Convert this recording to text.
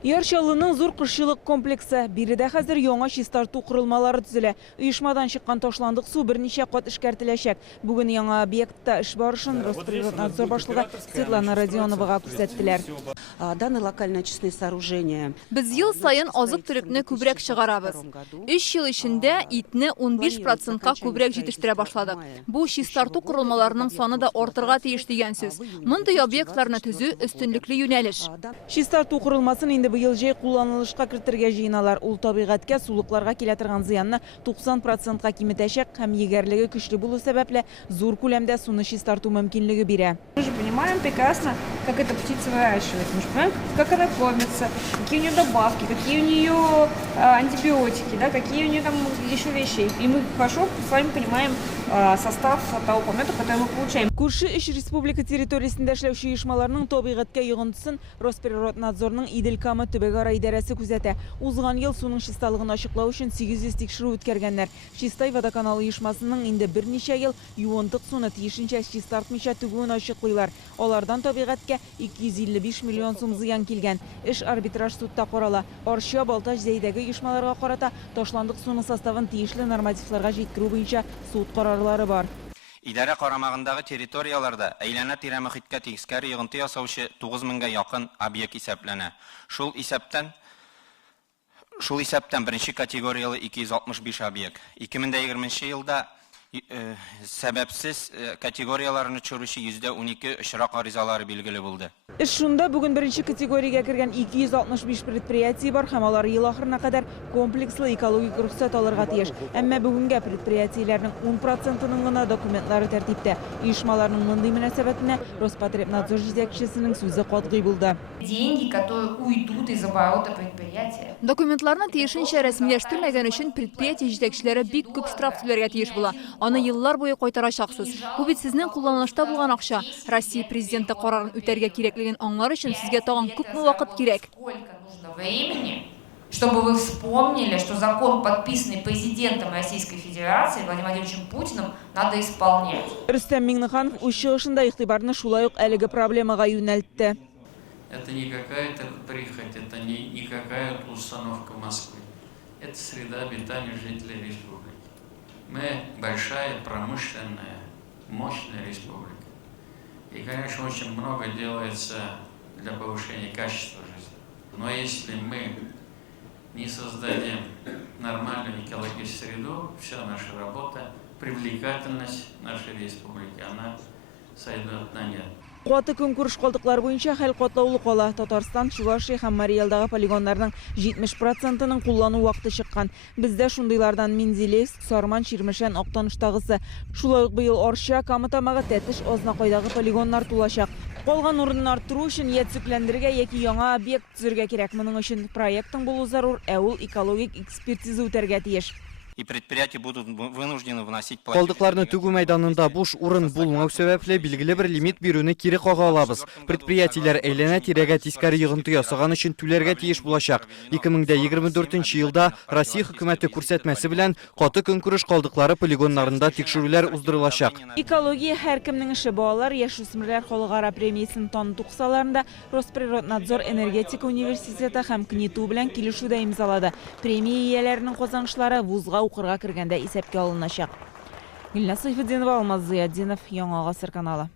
Яршалының зур кыршылык комплексы биредә хәзер яңа чистарту курылмалары төзелә. Оешмадан чыккан ташландык су берничә кат эшкәртеләчәк. Бүген яңа объектта эш барышын Росприроднадзор башлыгы Светлана Родионовага күрсәттеләр. Данное локальное очистное сооружение. Без ел сайын азык-төлекне күбрәк чыгарабыз. 3 ел эчендә итне 15%-ка күбрәк җитештерә башладык. Бу чистарту курылмаларының саны да артырга тиеш дигән сүз. Мондый объектларны төзү өстенлекле юнәлеш. Чистарту курылмасын инде быел җәй кулланылышка кертергә җыеналар. Ул табигатькә, сулыкларга килә торган зыянны 90%-ка киметәчәк һәм егәрлеге көчле булу сәбәпле зур күләмдә суны чистарту мөмкинлеге бирә. Мы же понимаем прекрасно, как эта птица выращивается. Мы же понимаем, как она кормится, какие у нее добавки, какие у нее антибиотики, да, какие у нее там еще вещи. И мы хорошо с вами понимаем состав того помета, который мы получаем. Күрше эш республика территориясендә эшләүче оешмаларның табигатькә йогынтысын Росприроднадзорның Идел-Кама төбәгара идарәсе күзәтә. Узган ел суның чисталыгын ачыклау өчен 800 тикшерү үткәргәннәр. Чистай водоканал оешмасының инде берничә ел юынтык суны тиешенчә чистартмыйча түгүен ачыклыйлар. Алардан табигатькә 255 миллион сум зыян килгән. Эш арбитраж судта карала. Арча, Балтач, Зәйдәге оешмаларга карата ташландык суның составын тиешле нормативларга җиткерү буенча суд карарлары бар. Идара карамагындагы территорияларда әйләнә-тирә мөхиткә тигезкәре йогынты ясаучы 9000-га якын объект исәпләнә. Шул исәптән беренче категориялы 265 объект. 2020 елда сәбәпсез категорияларны төшерүче 12 очрак аризалары билгеле булды. Эш шунда бүген беренче категориягә кергән 265 предприятие бар һәм алар ел ахырына кадәр комплекслы экологик рөхсәт алырга тиеш. Әмма бүгенгә предприятиеләрнең 10%-ның гына документлары тәртиптә. Оешмаларның мондый мөнәсәбәтенә Роспотребнадзор җитәкчесенең сүзе катгый булды. Деньги, которые уйдут из оборота предприятия. Документларны тиешенчә рәсмиләштермәгән өчен предприятие җитәкчеләре бик күп штраф түләргә тиеш була. Аны еллар буе кайтарачаксыз. Бу бит сезнең кулланылышта булган акча. Россия президенты карарын үтәргә кирәклеген аңлар өчен сезгә тагын күпме вакыт кирәк? Сколько нужно времени, чтобы вы вспомнили, что закон, подписанный президентом Российской Федерации Владимиром Владимировичем Путиным, надо исполнять. Рөстәм Миңнеханов үз чыгышында игътибарны шулай ук әлеге проблемага юнәлтте. Это не какая-то прихоть, это не какая-то установка Москвы. Это среда обитания жителей республики. Мы большая, промышленная, мощная республика. И, конечно, очень много делается для повышения качества жизни. Но если мы не создадим нормальную экологическую среду, вся наша работа, привлекательность нашей республики, она сойдет на нет. Куаты конкурс калдыклар буенча хәл катлаулы кала. Татарстан, Чувашия һәм Мари Элдагы полигоннарның 70%-ның куллану вакыты чыккан. Бездә шундыйлардан Мензелеск, Сарман, Чирмешән, Актаныштагысы. Шулай ук быел Арча, Камытамагы, Тәтеш, Азнакайдагы полигоннар тулачак. Калган урынны арттыру өчен я төзекләндерергә яки яңа объект төзергә кирәк. Моның өчен проектның булу зарур, ә ул экологик экспертиза үтәргә тиеш. И предприятия будут вынуждены вносить Калдыкларны түгү мәйданында буш урын булмау сәбәпле билгеле бер лимит бирүне кире кага алабыз. Предприятиеләр әйләнә тирәгә тискәре йогынты ясаган өчен түләргә тиеш булачак. 2024 елда Россия хөкүмәте күрсәтмәсе белән каты көнкүреш калдыклары полигоннарында тикшерүләр уздырылачак. Экология һәркемнең эше. Балалар, яшүсмерләр халыкара премиясын таныту кысаларында Росприроднадзор энергетика университеты һәм КНИТУ белән килешүдә имзалады. Премия ияләренең казанышлары вузга укырга кергәндә исәпкә алыначак. Гөлнас Сайфетдинова, Алмаз Зыятдинов, Яңа Гасыр каналы.